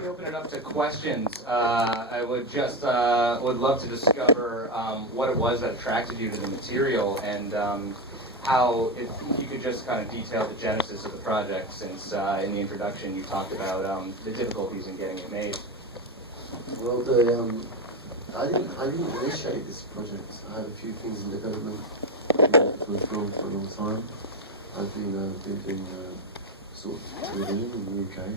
we open it up to questions, I would just would love to discover what it was that attracted you to the material, and how, if you could just kind of detail the genesis of the project, since in the introduction you talked about the difficulties in getting it made. Well, I didn't initiate this project. I had a few things in development for the film for a long time. I've been doing sort of touring in the UK.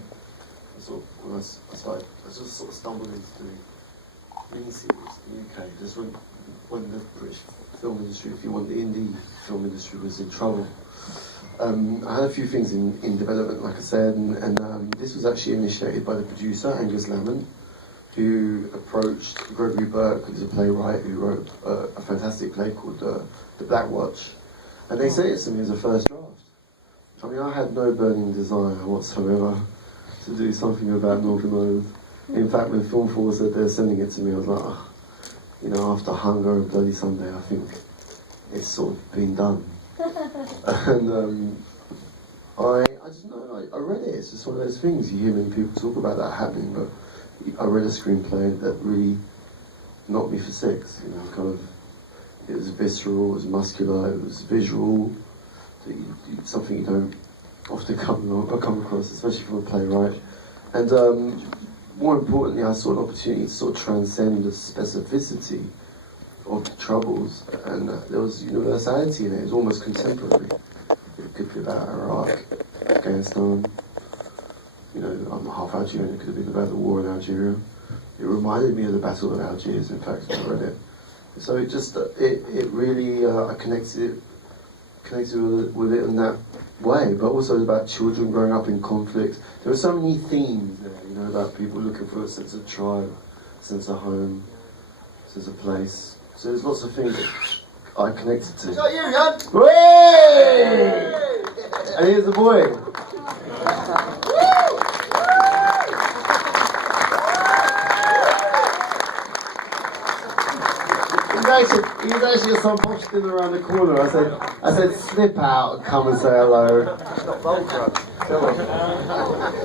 When I started, I just sort of stumbled into doing miniseries in the UK. Just when the British film industry, if you want, the indie film industry was in trouble. I had a few things in development, like I said, and this was actually initiated by the producer, Angus Lamont, who approached Gregory Burke, who's a playwright who wrote a fantastic play called The Black Watch. And they sent it to me as a first draft. I mean, I had no burning desire whatsoever to do something about Northern Ireland. In fact, when Film 4 said they're sending it to me, I was like, oh, you know, after Hunger and Bloody Sunday, I think it's sort of been done. And I just know, I read it. It's just one of those things. You hear many people talk about that happening, but I read a screenplay that really knocked me for six. You know, kind of, it was visceral, it was muscular, it was visual. Something you don't often come across, especially from a playwright. And more importantly, I saw an opportunity to sort of transcend the specificity of the troubles, and there was universality in it. It was almost contemporary. It could be about Iraq, Afghanistan. You know, I'm half Algerian. It could have been about the war in Algeria. It reminded me of the Battle of Algiers, in fact, when I read it. So it just, it really, I connected with it in that way, but also about children growing up in conflict. There are so many themes there, you know, about people looking for a sense of tribe, a sense of home, a sense of place. So there's lots of things that I connected to. Is that you, Yann? Way! And here's the boy. He's actually some posh thing around the corner. I said, slip out and come and say hello. It's not Volcro.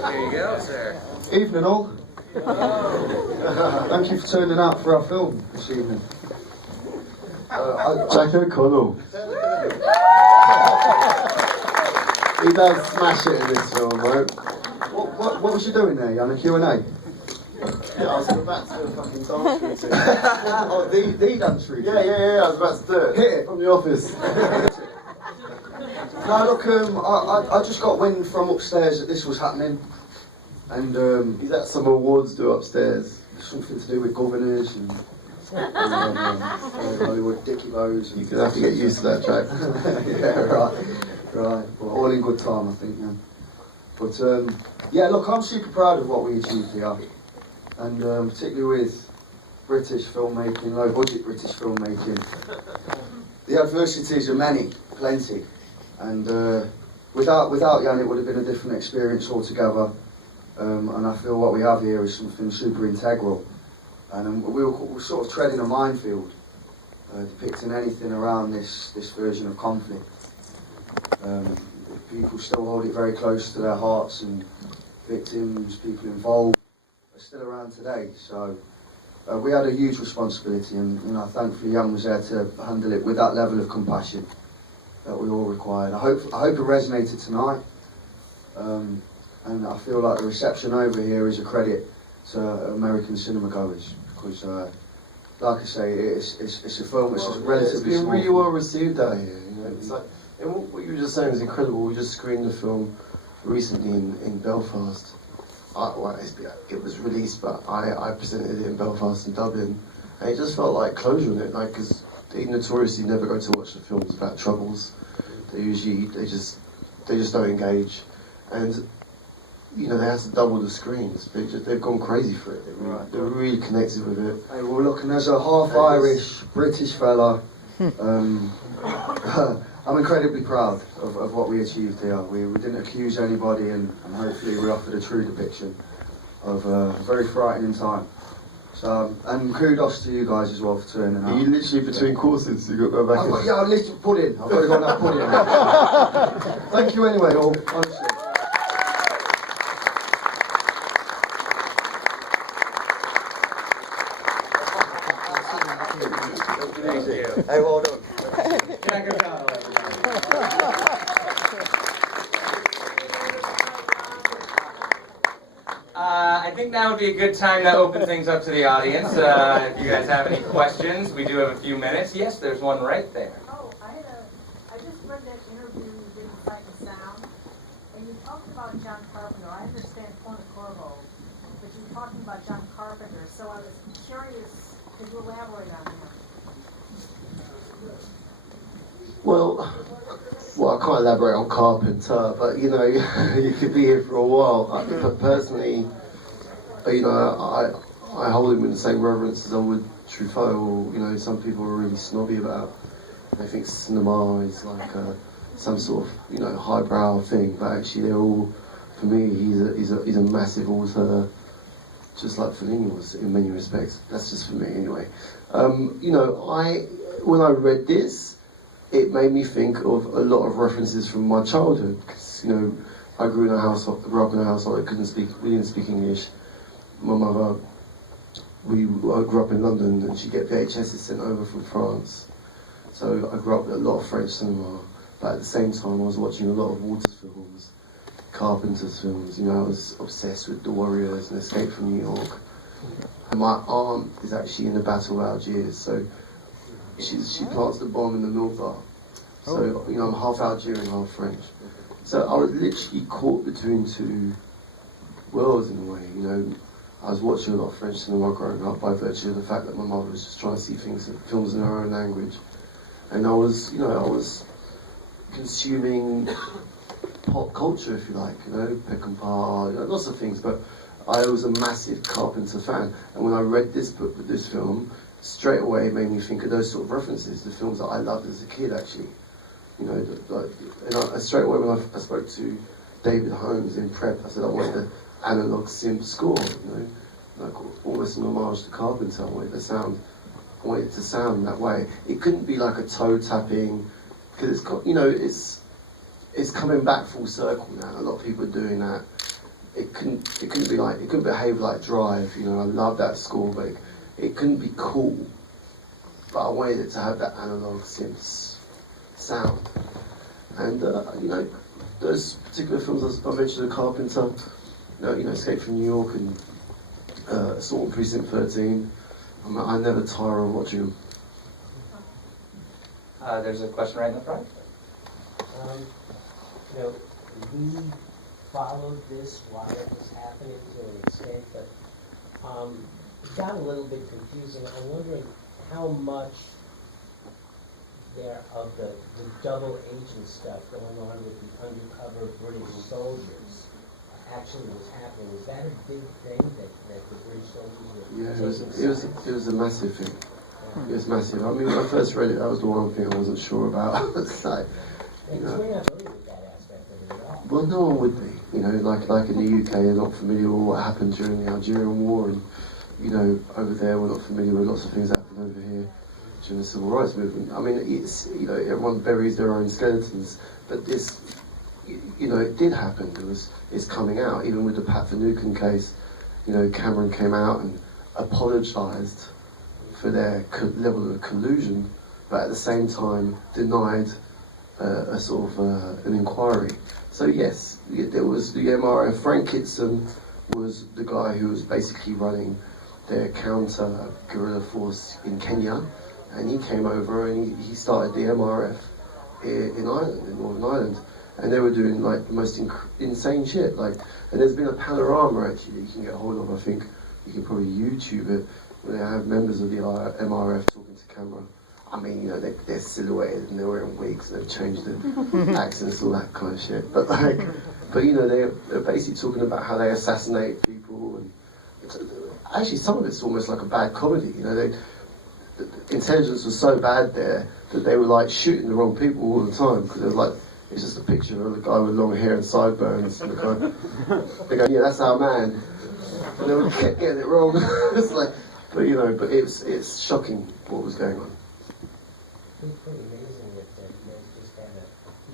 There you go, sir. Evening all. Thank you for turning out for our film this evening. Jack O'Connell. He does smash it in this film, right? What was you doing there, Yann? A Q&A? Yeah, I was about to do a fucking dance routine. Oh, the dance routine? Yeah, I was about to do it. Hit it. From the office. No, look, I just got wind from upstairs that this was happening. And He's at some awards do upstairs. something to do with governors and Hollywood Dickie Bows. You're going to have to get used to that, Jack. Yeah, right. Well, all in good time, I think, yeah. But, yeah, look, I'm super proud of what we achieved here. And particularly with British filmmaking, low-budget British filmmaking. The adversities are many, plenty. And without Yann, it would have been a different experience altogether. And I feel what we have here is something super integral. And we're sort of treading a minefield, depicting anything around this version of conflict. People still hold it very close to their hearts, and victims, people involved, are still around today. So we had a huge responsibility, and thankfully Yann was there to handle it with that level of compassion that we all required. I hope it resonated tonight. And I feel like the reception over here is a credit to American cinema goers, because, like I say, it's a film that's relatively It's been small. really well received out here. You know, it's like, and what you were just saying is incredible. We just screened the film recently in Belfast. It was released, but I presented it in Belfast and Dublin, and it just felt like closure on it. Like, because they notoriously never go to watch the films about troubles. They just don't engage, and they had to double the screens. They've gone crazy for it. They're really connected with it. Hey, well, look, and as a half-Irish British fella, I'm incredibly proud of what we achieved here. We didn't accuse anybody, and hopefully we offered a true depiction of a very frightening time. So, and kudos to you guys as well for turning out. Are you literally between courses? You got to go back. I've literally pudding. I've got to go on that pudding. Thank you anyway, all. Honestly. think now would be a good time to open things up to the audience. If you guys have any questions, we do have a few minutes. Yes, there's one right there. Oh, I just read that interview you did with Sight and Sound, and you talked about John Carpenter. I understand Corvo, but you were talking about John Carpenter, so I was curious, could you elaborate on him? Well, I can't elaborate on Carpenter, but you know, you could be here for a while. But personally, you know, I hold him in the same reverence as I would Truffaut, or you know, some people are really snobby about. They think cinema is like some sort of, you know, highbrow thing, but actually they're all, for me, he's a massive author, just like Fellini was in many respects. That's just for me anyway. You know, when I read this, it made me think of a lot of references from my childhood, because you know, I grew up in a household we didn't speak English. My mother, I grew up in London, and she'd get VHSs sent over from France. So I grew up with a lot of French cinema, but at the same time I was watching a lot of Waters films, Carpenter's films. You know, I was obsessed with The Warriors and Escape from New York. And my aunt is actually in the Battle of Algiers, so she plants the bomb in the Milva. So, you know, I'm half Algerian, half French. So I was literally caught between two worlds in a way, you know. I was watching a lot of French cinema growing up by virtue of the fact that my mother was just trying to see films in her own language. And I was consuming pop culture, if you like, you know, Peckinpah, you know, lots of things, but I was a massive Carpenter fan. And when I read this book with this film, straight away it made me think of those sort of references, the films that I loved as a kid, actually. You know, and straight away when I spoke to David Holmes in prep, I said I wanted the analog synth score, you know, like almost an homage to Carpenter. I wanted it to sound that way. It couldn't be like a toe tapping, because it's, you know, it's coming back full circle now. A lot of people are doing that. It couldn't behave like Drive. You know, I love that score, but it couldn't be cool. But I wanted it to have that analog synth sound. And you know, those particular films I mentioned, the Carpenter, you know, Escape from New York and Assault on Precinct 13. I never tire of watching them. There's a question right in the front. You know, we followed this while it was happening to an extent, but it got a little bit confusing. I'm wondering how much there of the double agent stuff going on with the undercover British soldiers actually was happening. Was that a big thing that the British soldiers were Yeah, it was a massive thing. It was massive. I mean, when I first read it, that was the one thing I wasn't sure about. It's like, you know, we're not familiar with that aspect of it at all. well, no one would be. You know, like in the UK, they're not familiar with what happened during the Algerian War, and you know, over there we're not familiar with lots of things that happened over here during the Civil Rights Movement. I mean, it's, you know, everyone buries their own skeletons, but this, you know, it did happen. It's coming out. Even with the Pat Finucane case, you know, Cameron came out and apologised for their level of collusion, but at the same time denied a sort of an inquiry. So yes, there was the MRF. Frank Kitson was the guy who was basically running their counter guerrilla force in Kenya, and he came over and he started the MRF in Ireland, in Northern Ireland, and they were doing like the most insane shit. Like, and there's been a panorama actually that you can get hold of. I think you can probably YouTube it, where they have members of the MRF talking to camera. I mean, you know, they're silhouetted and they're wearing wigs and they've changed the accents, all that kind of shit. But you know, they're basically talking about how they assassinate people, and actually some of it's almost like a bad comedy. You know, the intelligence was so bad there that they were like shooting the wrong people all the time, because it was like, it's just a picture of a guy with long hair and sideburns, and they go, yeah, that's our man, and they kept getting it wrong. It's like, but you know, but it's shocking what was going on. It's pretty amazing that you guys just had a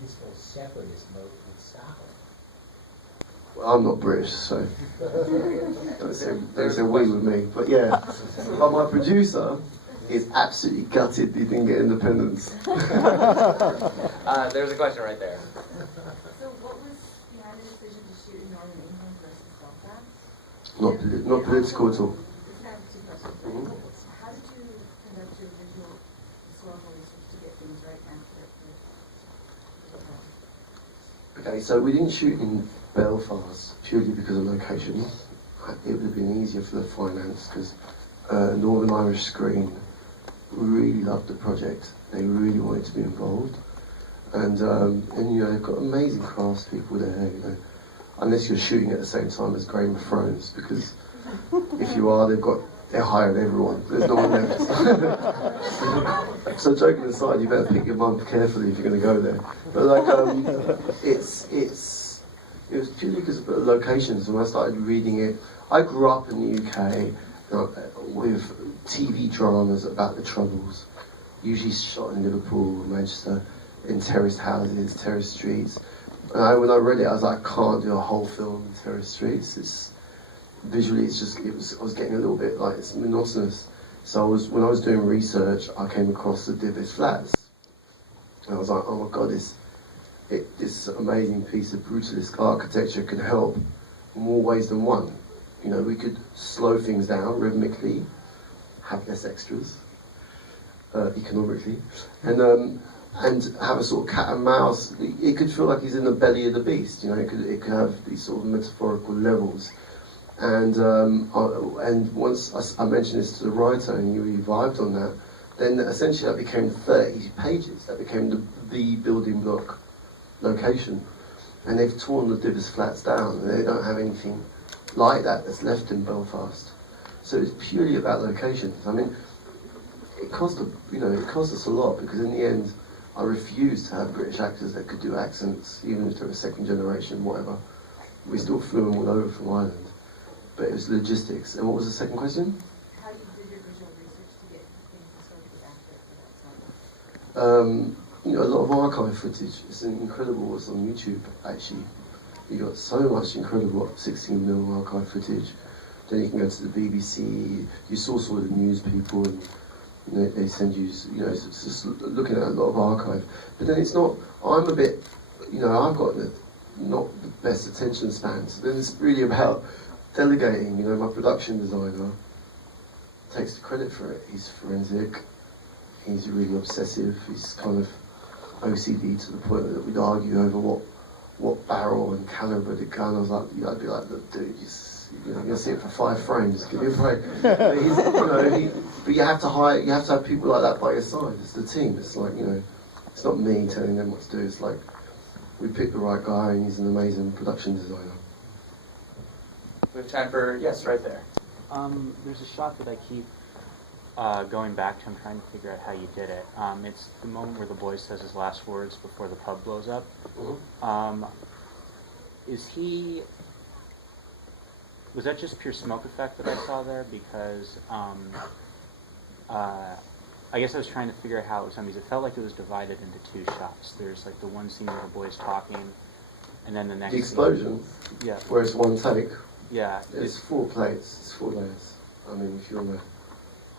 peaceful separatist vote in Stockholm. Well, I'm not British, so don't say we with me. But yeah, but my producer is absolutely gutted he didn't get independence. There's a question right there. So what was behind the decision to shoot in Northern England versus Belfast? Not political at all. It's kind of two questions. Mhm. How did you conduct your visual historical research to get things right after Okay, so we didn't shoot in Belfast purely because of location. It would have been easier for the finance because Northern Irish Screen really loved the project. They really wanted to be involved, and you know they've got amazing craftspeople there. You know, unless you're shooting at the same time as Game of Thrones, because if you are, they're hired everyone. There's no one left. So joking aside, you better pick your month carefully if you're going to go there. But like, it was purely because of the locations. When I started reading it, I grew up in the UK with TV dramas about the Troubles, usually shot in Liverpool, Manchester, in terraced houses, terraced streets. And when I read it, I was like, I can't do a whole film in terraced streets. Visually, I was getting a little bit like, it's monotonous. So when I was doing research, I came across the Divis Flats. And I was like, oh my God, this amazing piece of brutalist architecture could help in more ways than one. You know, we could slow things down rhythmically, have less extras, economically, and have a sort of cat and mouse. It could feel like he's in the belly of the beast. You know, it could have these sort of metaphorical levels. And once I mentioned this to the writer and he revived on that, then essentially that became 30 pages. That became the building block location. And they've torn the Divis Flats down, and they don't have anything like that that's left in Belfast. So it's purely about locations. I mean, it cost us a lot, because in the end, I refused to have British actors that could do accents, even if they were second generation, whatever. We still flew them all over from Ireland. But it was logistics. And what was the second question? How you did your visual research to get things historically accurate for that site? You know, a lot of archive footage. It's incredible what's on YouTube, actually. You got so much incredible 16mm archive footage. Then you can go to the BBC. You saw sort of the news people, and they send you, you know, it's just looking at a lot of archive. But then it's not, I'm a bit, you know, I've got not the best attention span. So then it's really about delegating. You know, my production designer takes the credit for it. He's forensic. He's really obsessive. He's kind of OCD to the point that we'd argue over what barrel and caliber the gun. I was like, I'd be like, look, dude, you're gonna see it for 5 frames. Give me a break. But you have to hire. You have to have people like that by your side. It's the team. It's like, you know, it's not me telling them what to do. It's like we picked the right guy, and he's an amazing production designer. We have time for, yes, right there. There's a shot that I keep going back to. I'm trying to figure out how you did it. It's the moment where the boy says his last words before the pub blows up. Mm-hmm. Was that just pure smoke effect that I saw there? Because I guess I was trying to figure out how it was done, because it felt like it was divided into 2 shots. There's like the one scene where the boy's talking, and then the next The explosion, scene, yeah, where it's one take. yeah, It's 4 plates, it's 4 layers. I mean, if you want to,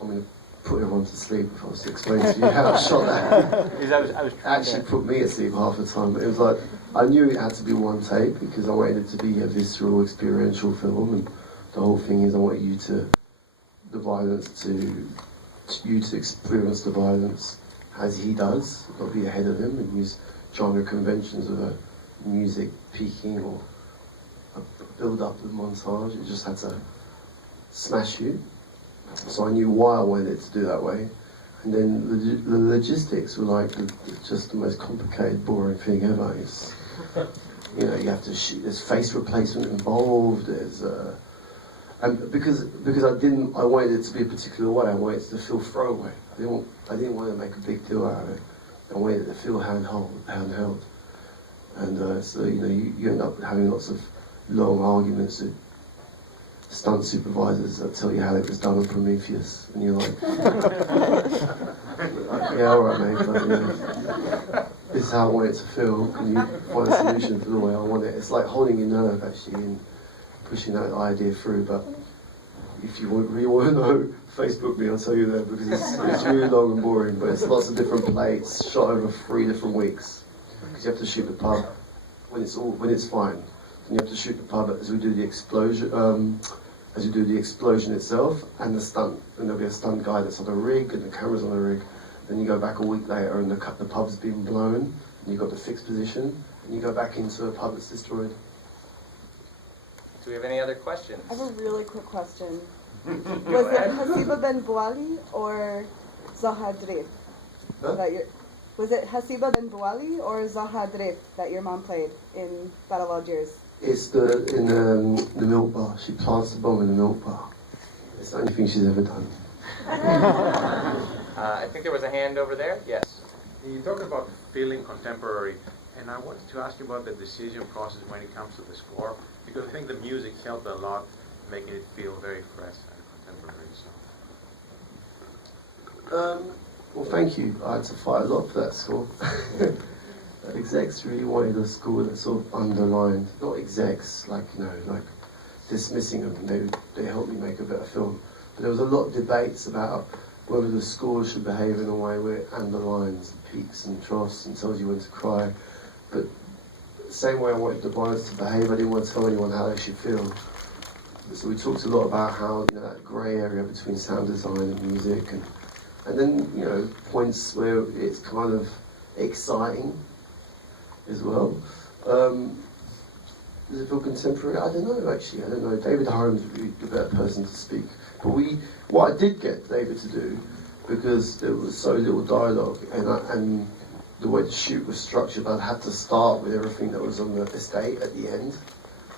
I'm going to put everyone to sleep if I was to explain to you how I shot that. because I was trying Actually to, put me asleep half the time. It was like, I knew it had to be one take because I wanted it to be a visceral, experiential film, and the whole thing is I want you to experience the violence as he does, not be ahead of him and use genre conventions of a music peaking or a build-up of montage. It just had to smash you. So I knew why I wanted it to do that way. And then the logistics were like just the most complicated, boring thing ever. It's, you know, you have to shoot, there's face replacement involved, there's and because I wanted it to be a particular way. I wanted it to feel throwaway. I didn't want to make a big deal out of it. I wanted it to feel handheld. And so, you know, you end up having lots of long arguments with stunt supervisors that tell you how it was done on Prometheus, and you're like, yeah, all right, mate, but, you know, this is how I want it to feel. Can you find a solution for the way I want it? It's like holding your nerve, actually, and pushing that idea through. But if you really want to know, Facebook me, I'll tell you that, because it's really long and boring, but it's lots of different plates, shot over 3 different weeks, because you have to shoot the pub when it's fine. And you have to shoot the pub as we do the explosion, as you do the explosion itself and the stunt. And there'll be a stunt guy that's on a rig and the camera's on a rig. Then you go back a week later and the pub's been blown and you've got the fixed position and you go back into a pub that's destroyed. Do we have any other questions? I have a really quick question. Was it Hasiba Ben Bouali or Zaha Drif? Huh? Was it Hasiba Ben Bouali or Zaha Drif that your mom played in Battle of Algiers? It's in the milk bar. She plants the bomb in the milk bar. It's the only thing she's ever done. I think there was a hand over there. Yes. You talked about feeling contemporary, and I wanted to ask you about the decision process when it comes to the score, because I think the music helped a lot, making it feel very fresh and contemporary. Well, thank you. I had to fight a lot for that score. Execs really wanted a score that sort of underlined, not execs, like, you know, like dismissing them. They helped me make a better film. But there was a lot of debates about whether the score should behave in a way where it underlines peaks and troughs and tells you when to cry. But the same way I wanted the violence to behave, I didn't want to tell anyone how they should feel. So we talked a lot about how, you know, that grey area between sound design and music, and then, you know, points where it's kind of exciting as well. Does it feel contemporary? I don't know, actually. I don't know. David Holmes would be the better person to speak. But what I did get David to do, because there was so little dialogue, and the way the shoot was structured, I had to start with everything that was on the estate at the end,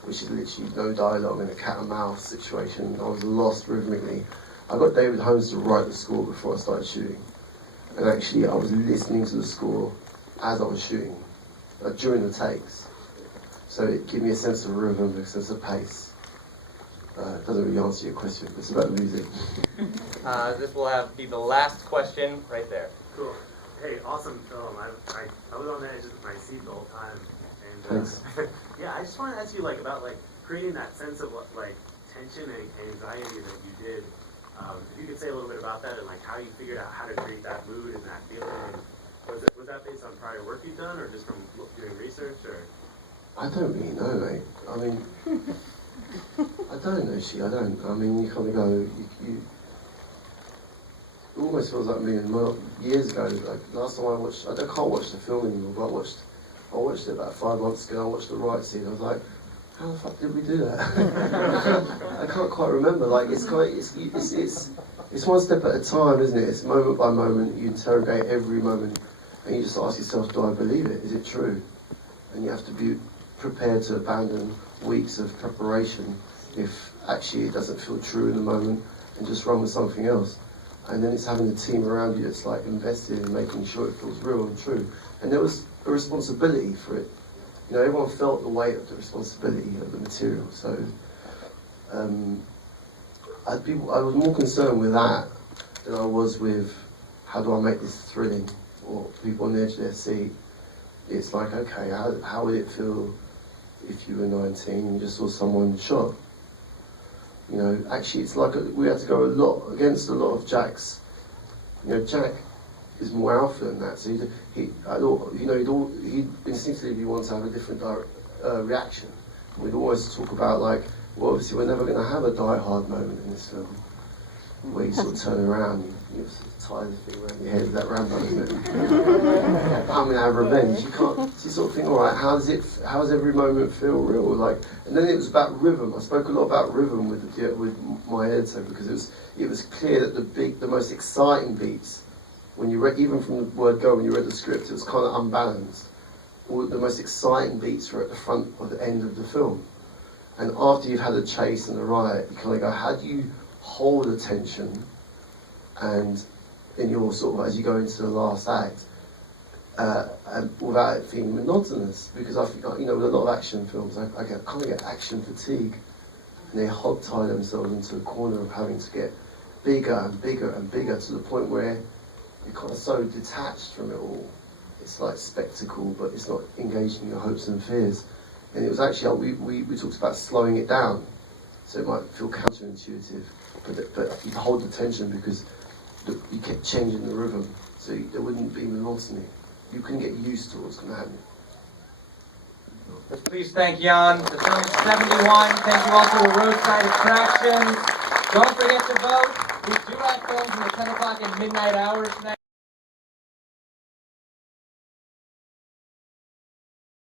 which is literally no dialogue in a cat and mouse situation. I was lost rhythmically. I got David Holmes to write the score before I started shooting. And actually, I was listening to the score as I was shooting, during the takes. So it gave me a sense of rhythm, a sense of pace. It doesn't really answer your question, but it's about the music. This will be the last question right there. Cool. Hey, awesome film. I was on the edge of my seat the whole time. And, Thanks. yeah, I just want to ask you about creating that sense of tension and anxiety that you did. If you could say a little bit about that and how you figured out how to create that mood and that feeling. And was that based on prior work you've done, or just from doing research, or? I don't really know, mate. I mean, I don't actually. I don't. I mean, you kind of go. It almost feels like years ago. Like last time I watched, I can't watch the film anymore. But I watched it about 5 months ago. I watched the right scene. I was like, how the fuck did we do that? I can't quite remember. It's one step at a time, isn't it? It's moment by moment. You interrogate every moment, and you just ask yourself, do I believe it? Is it true? And you have to be prepared to abandon weeks of preparation if actually it doesn't feel true in the moment, and just run with something else. And then it's having a team around you that's invested in making sure it feels real and true. And there was a responsibility for it. You know, everyone felt the weight of the responsibility of the material. So I was more concerned with that than I was with how do I make this thrilling, or people on the edge of their seat. It's like, okay, how would it feel if you were 19 and you just saw someone shot? You know, actually, it's like we had to go against a lot of Jack's. You know, Jack is more alpha than that, so he'd instinctively want to have a different reaction. We'd always talk about well, obviously we're never going to have a die-hard moment in this film, where you sort of turn around, you sort of tie the thing around your head, that Rambo, isn't it? I'm going to have revenge. You can't. So you sort of think, all right, how does every moment feel real? And then it was about rhythm. I spoke a lot about rhythm with my editor, because it was clear that the most exciting beats, when you read, even from the word go, when you read the script, it was kind of unbalanced. All the most exciting beats were at the front or the end of the film. And after you've had a chase and a riot, you kind of go, how do you hold attention, and in your sort of, as you go into the last act, and without it feeling monotonous? Because I think, with a lot of action films, I kind of get action fatigue, and they hog-tie themselves into a corner of having to get bigger and bigger and bigger, to the point where you're kind of so detached from it all. It's like spectacle, but it's not engaging your hopes and fears. And it was actually, we talked about slowing it down, so it might feel counterintuitive, but you hold the tension because you kept changing the rhythm, so there wouldn't be monotony. You can get used to what's going to happen. Let's please thank Yann, the film 71. Thank you all to the roadside attractions. Don't forget to vote. We do have films in the 10 o'clock and midnight hours tonight.